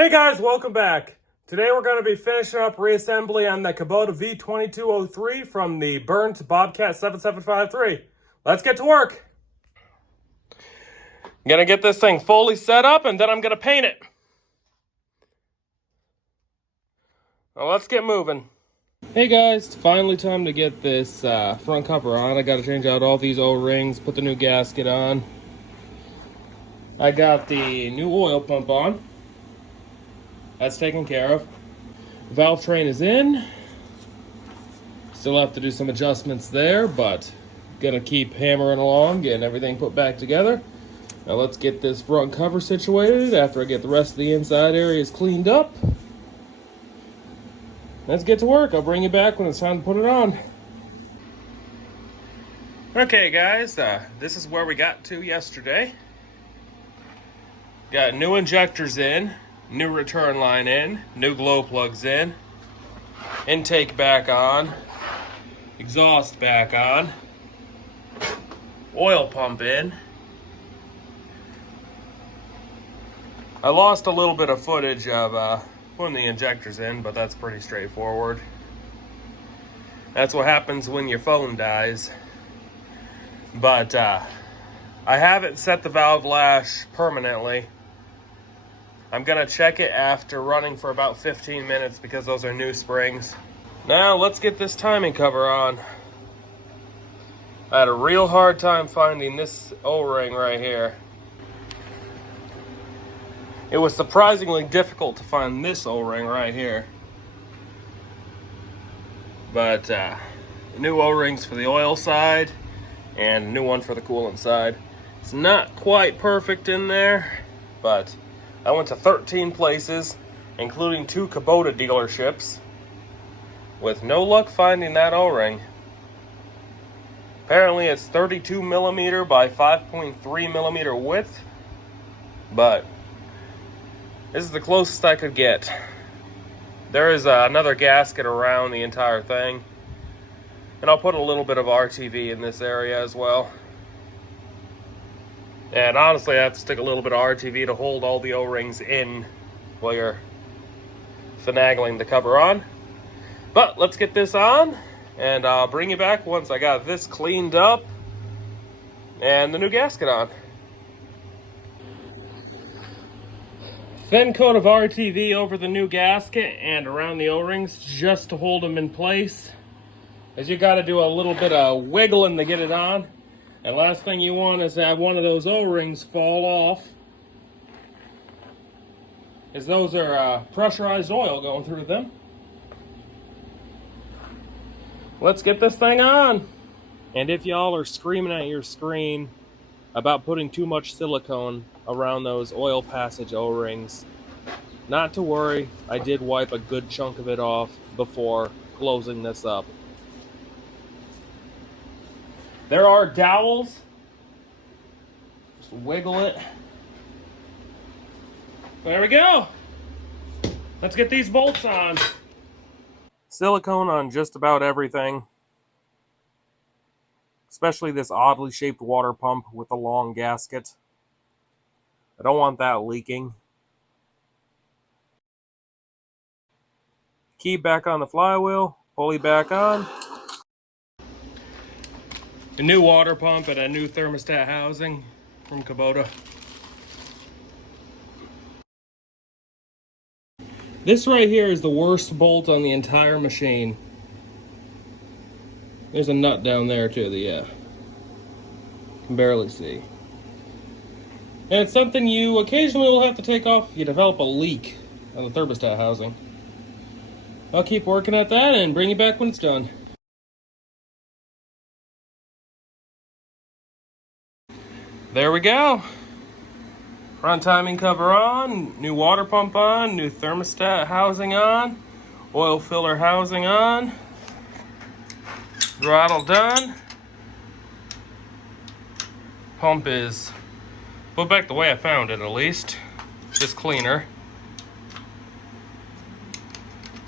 Hey guys, welcome back. Today we're going to be finishing up reassembly on the Kubota V2203 from the burnt Bobcat 7753. Let's get to work. I'm going to get this thing fully set up and then I'm going to paint it. Well, let's get moving. Hey guys, it's finally time to get this front cover on. I got to change out all these O-rings, put the new gasket on. I got the new oil pump on. That's taken care of. Valve train is in. Still have to do some adjustments there, but gonna keep hammering along, getting everything put back together. Now let's get this front cover situated after I get the rest of the inside areas cleaned up. Let's get to work. I'll bring you back when it's time to put it on. Okay guys, this is where we got to yesterday. Got new injectors in. New return line in, new glow plugs in, intake back on, exhaust back on, oil pump in. I lost a little bit of footage of putting the injectors in, but that's pretty straightforward. That's what happens when your phone dies. But I haven't set the valve lash permanently. I'm gonna check it after running for about 15 minutes because those are new springs. Now let's get this timing cover on. I had a real hard time finding this O-ring right here. It was surprisingly difficult to find this O-ring right here. But new O-rings for the oil side and a new one for the coolant side. It's not quite perfect in there, but I went to 13 places, including 2 Kubota dealerships, with no luck finding that O-ring. Apparently it's 32 millimeter by 5.3 millimeter width, but this is the closest I could get. There is another gasket around the entire thing, and I'll put a little bit of RTV in this area as well. And honestly, I have to stick a little bit of RTV to hold all the O-rings in while you're finagling the cover on. But let's get this on, and I'll bring you back once I got this cleaned up and the new gasket on. Thin coat of RTV over the new gasket and around the O-rings just to hold them in place, as you got to do a little bit of wiggling to get it on. And last thing you want is to have one of those O-rings fall off, as those are pressurized oil going through them. Let's get this thing on. And if y'all are screaming at your screen about putting too much silicone around those oil passage O-rings, not to worry, I did wipe a good chunk of it off before closing this up. There are dowels. Just wiggle it. There we go. Let's get these bolts on. Silicone on just about everything. Especially this oddly shaped water pump with a long gasket. I don't want that leaking. Key back on the flywheel. Pulley back on. A new water pump and a new thermostat housing from Kubota. This right here is the worst bolt on the entire machine. There's a nut down there too that you can barely see. And it's something you occasionally will have to take off if you develop a leak on the thermostat housing. I'll keep working at that and bring you back when it's done. There we go. Front timing cover on, new water pump on, new thermostat housing on, oil filler housing on, throttle done. Pump is put back the way I found it, at least. Just cleaner.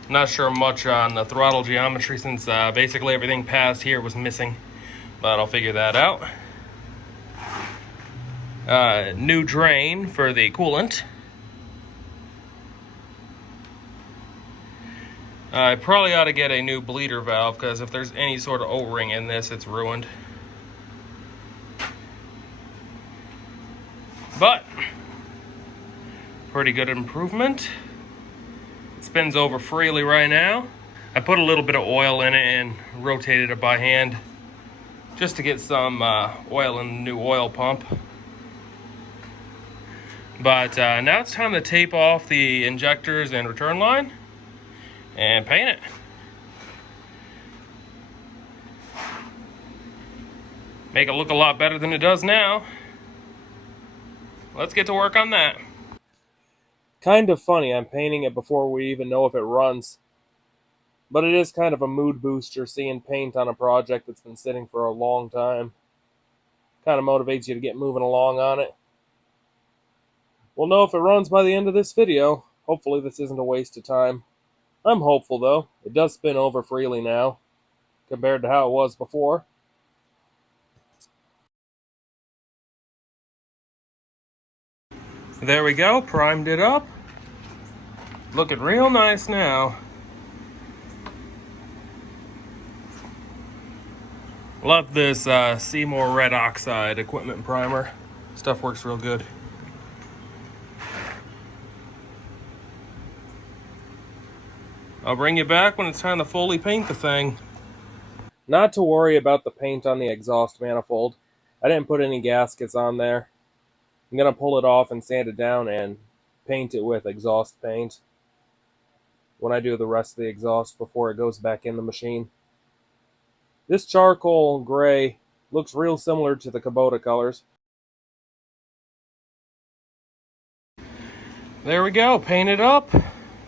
Not sure much on the throttle geometry since basically everything past here was missing, but I'll figure that out. New drain for the coolant. I probably ought to get a new bleeder valve, because if there's any sort of O-ring in this, it's ruined. But pretty good improvement. It spins over freely right now. I put a little bit of oil in it and rotated it by hand just to get some oil in the new oil pump. But now it's time to tape off the injectors and return line and paint it. Make it look a lot better than it does now. Let's get to work on that. Kind of funny, I'm painting it before we even know if it runs. But it is kind of a mood booster seeing paint on a project that's been sitting for a long time. Kind of motivates you to get moving along on it. We'll know if it runs by the end of this video. Hopefully this isn't a waste of time. I'm hopeful though. It does spin over freely now, compared to how it was before. There we go, primed it up. Looking real nice now. Love this Seymour Red Oxide equipment primer. Stuff works real good. I'll bring you back when it's time to fully paint the thing. Not to worry about the paint on the exhaust manifold. I didn't put any gaskets on there. I'm going to pull it off and sand it down and paint it with exhaust paint when I do the rest of the exhaust before it goes back in the machine. This charcoal gray looks real similar to the Kubota colors. There we go, painted up.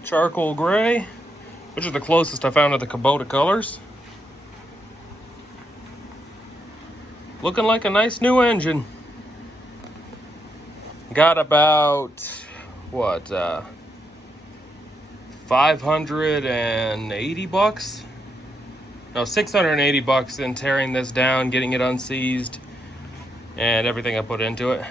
Charcoal gray, which is the closest I found to the Kubota colors. Looking like a nice new engine. Got about, what, 580 bucks? No, 680 bucks in tearing this down, getting it unseized, and everything I put into it.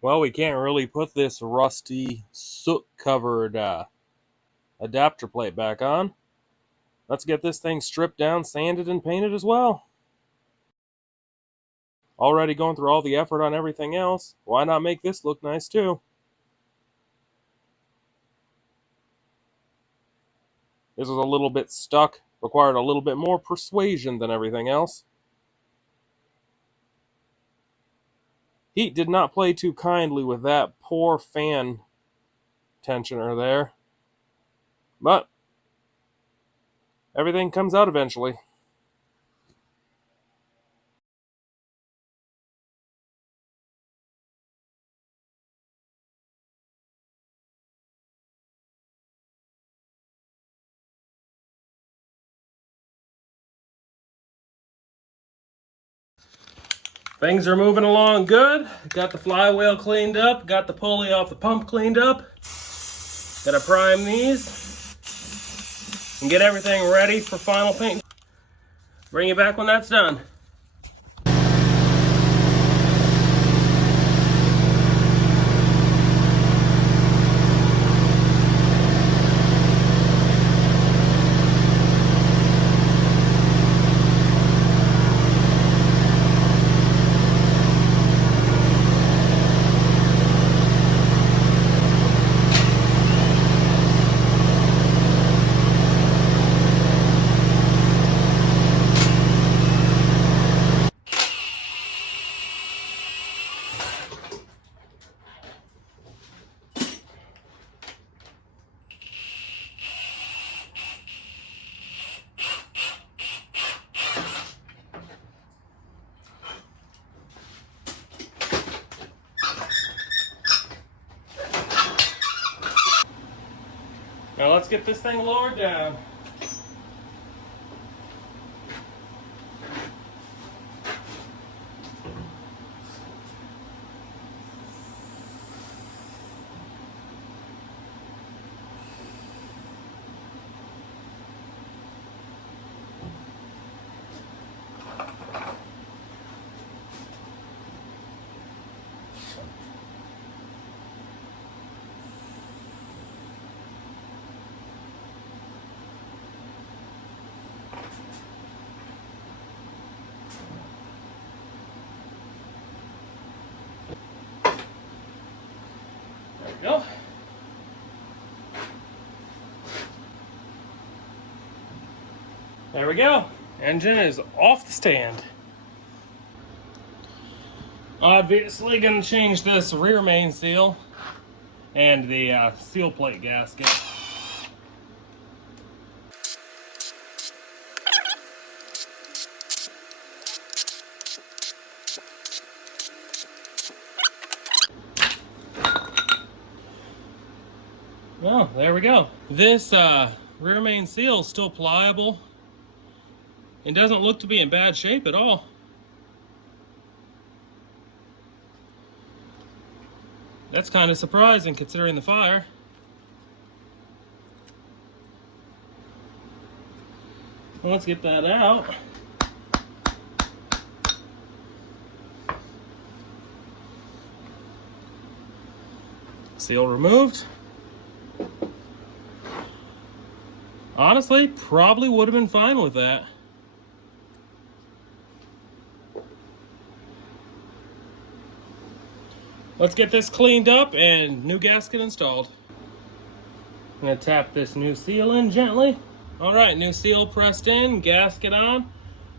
Well, we can't really put this rusty, soot-covered adapter plate back on. Let's get this thing stripped down, sanded, and painted as well. Already going through all the effort on everything else, why not make this look nice too? This was a little bit stuck, required a little bit more persuasion than everything else. Heat did not play too kindly with that poor fan tensioner there. But everything comes out eventually. Things are moving along good. Got the flywheel cleaned up. Got the pulley off the pump cleaned up. Gotta prime these and get everything ready for final paint. Bring you back when that's done. Now let's get this thing lowered down. Go. There we go. Engine is off the stand. Obviously gonna change this rear main seal and the seal plate gasket. Well, there we go. This rear main seal is still pliable. It doesn't look to be in bad shape at all. That's kind of surprising considering the fire. Well, let's get that out. Seal removed. Honestly, probably would have been fine with that. Let's get this cleaned up and new gasket installed. I'm gonna tap this new seal in gently. All right, new seal pressed in, gasket on.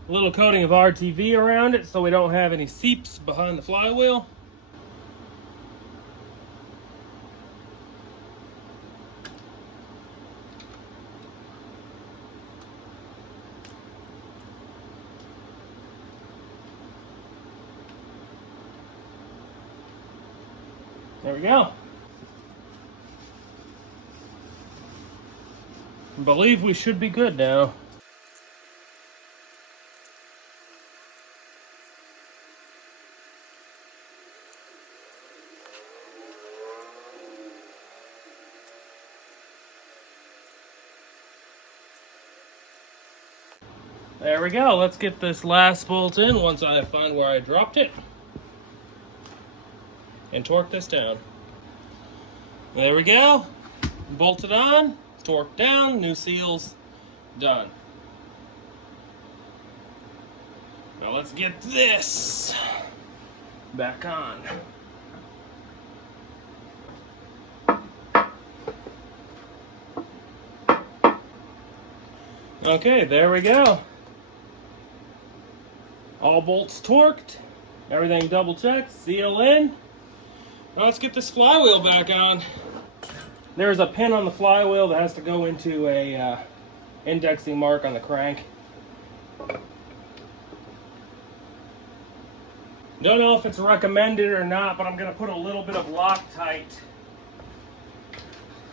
A little coating of RTV around it so we don't have any seeps behind the flywheel. There we go. I believe we should be good now. There we go. Let's get this last bolt in once I find where I dropped it. And torque this down. There we go. Bolted on, torque down, new seals done. Now let's get this back on. Okay, there we go. All bolts torqued, everything double checked, seal in. Now let's get this flywheel back on. There's a pin on the flywheel that has to go into a indexing mark on the crank. Don't know if it's recommended or not, but I'm going to put a little bit of Loctite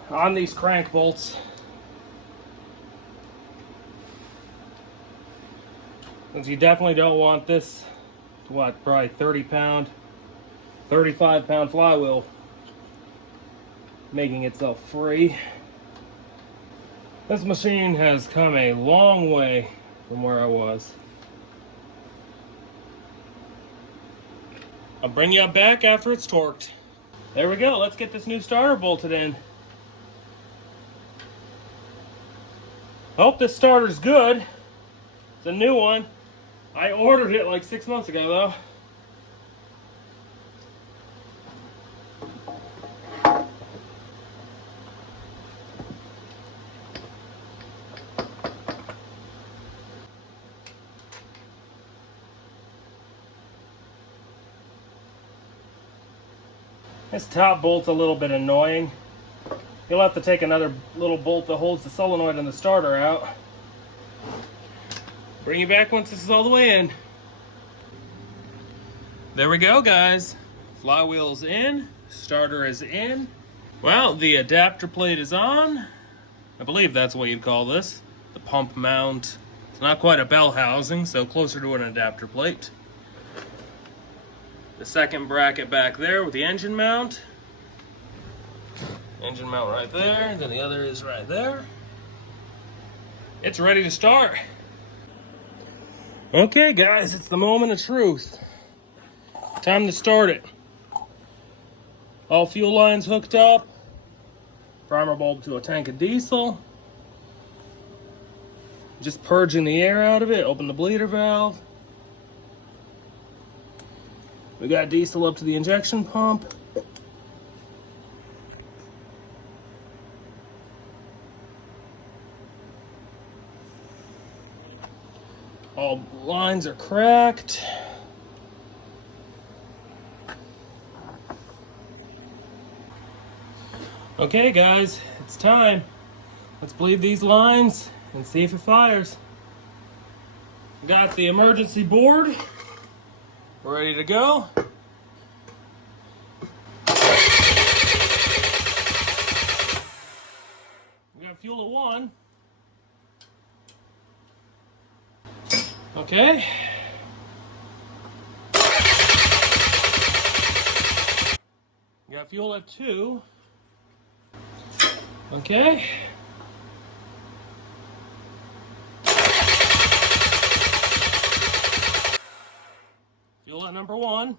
on these crank bolts. Because you definitely don't want this, what, probably 30-pound, 35-pound flywheel making itself free. This machine has come a long way from where I was. I'll bring you back after it's torqued. There we go. Let's get this new starter bolted in. Hope this starter's good. It's a new one. I ordered it like 6 months ago though. This top bolt's a little bit annoying. You'll have to take another little bolt that holds the solenoid and the starter out. Bring you back once this is all the way in. There we go, guys. Flywheel's in, starter is in. Well, the adapter plate is on. I believe that's what you'd call this. The pump mount. It's not quite a bell housing, so closer to an adapter plate. The second bracket back there with the engine mount. Engine mount right there, then the other is right there. It's ready to start. Okay guys, it's the moment of truth. Time to start it. All fuel lines hooked up. Primer bulb to a tank of diesel. Just purging the air out of it, open the bleeder valve. We got diesel up to the injection pump. All lines are cracked. Okay guys, it's time. Let's bleed these lines and see if it fires. Got the emergency board ready to go. We got fuel at 1. Okay. We got fuel at 2. Okay. Fuel at number 1.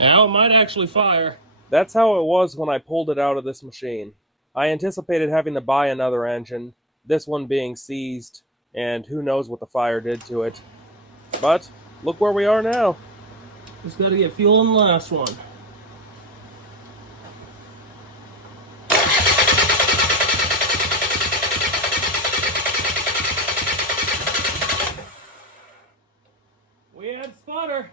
Now it might actually fire. That's how it was when I pulled it out of this machine. I anticipated having to buy another engine, this one being seized, and who knows what the fire did to it. But look where we are now. Just gotta get fuel in the last one. We had sputter.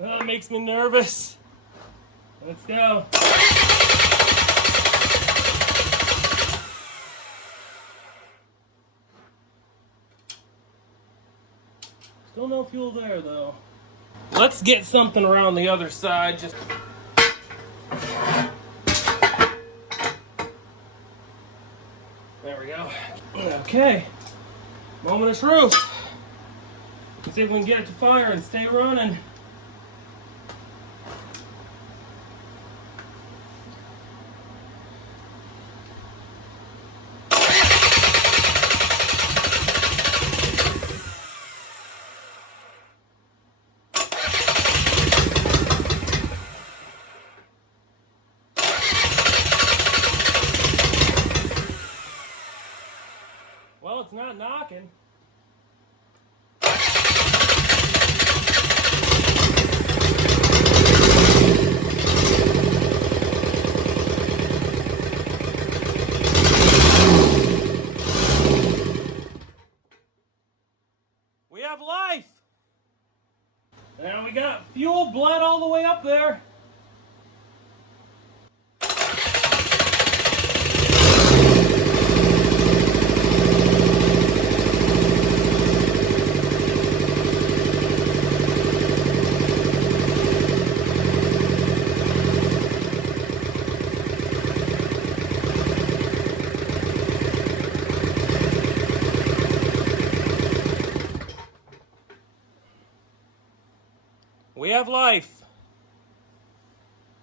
Oh, it makes me nervous. Let's go. Still no fuel there though. Let's get something around the other side. Just there we go. Okay. Moment of truth. Let's see if we can get it to fire and stay running. Well, it's not knocking. We have life! And we got fuel bled all the way up there. We have life.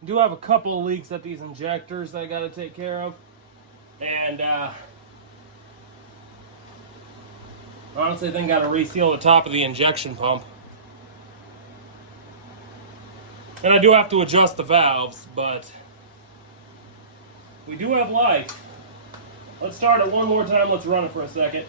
We do have a couple of leaks at these injectors that I got to take care of. And honestly, then got to reseal the top of the injection pump. And I do have to adjust the valves, but we do have life. Let's start it one more time. Let's run it for a second.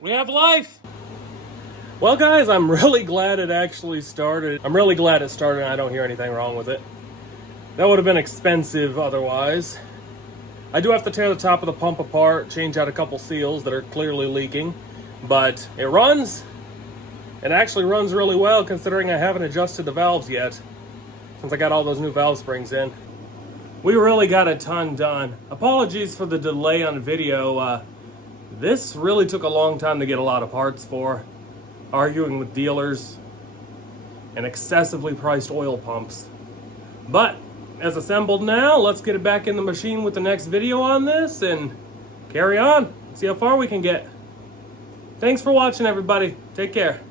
We have life. Well guys, I'm really glad it actually started. I'm really glad it started and I don't hear anything wrong with it. That would have been expensive otherwise. I do have to tear the top of the pump apart, change out a couple seals that are clearly leaking, but it runs. It actually runs really well considering I haven't adjusted the valves yet, since I got all those new valve springs in. we really got a ton done. Apologies for the delay on video. This really took a long time to get a lot of parts for. Arguing with dealers and excessively priced oil pumps. But as assembled now, let's get it back in the machine with the next video on this and carry on. See how far we can get. Thanks for watching, everybody. Take care.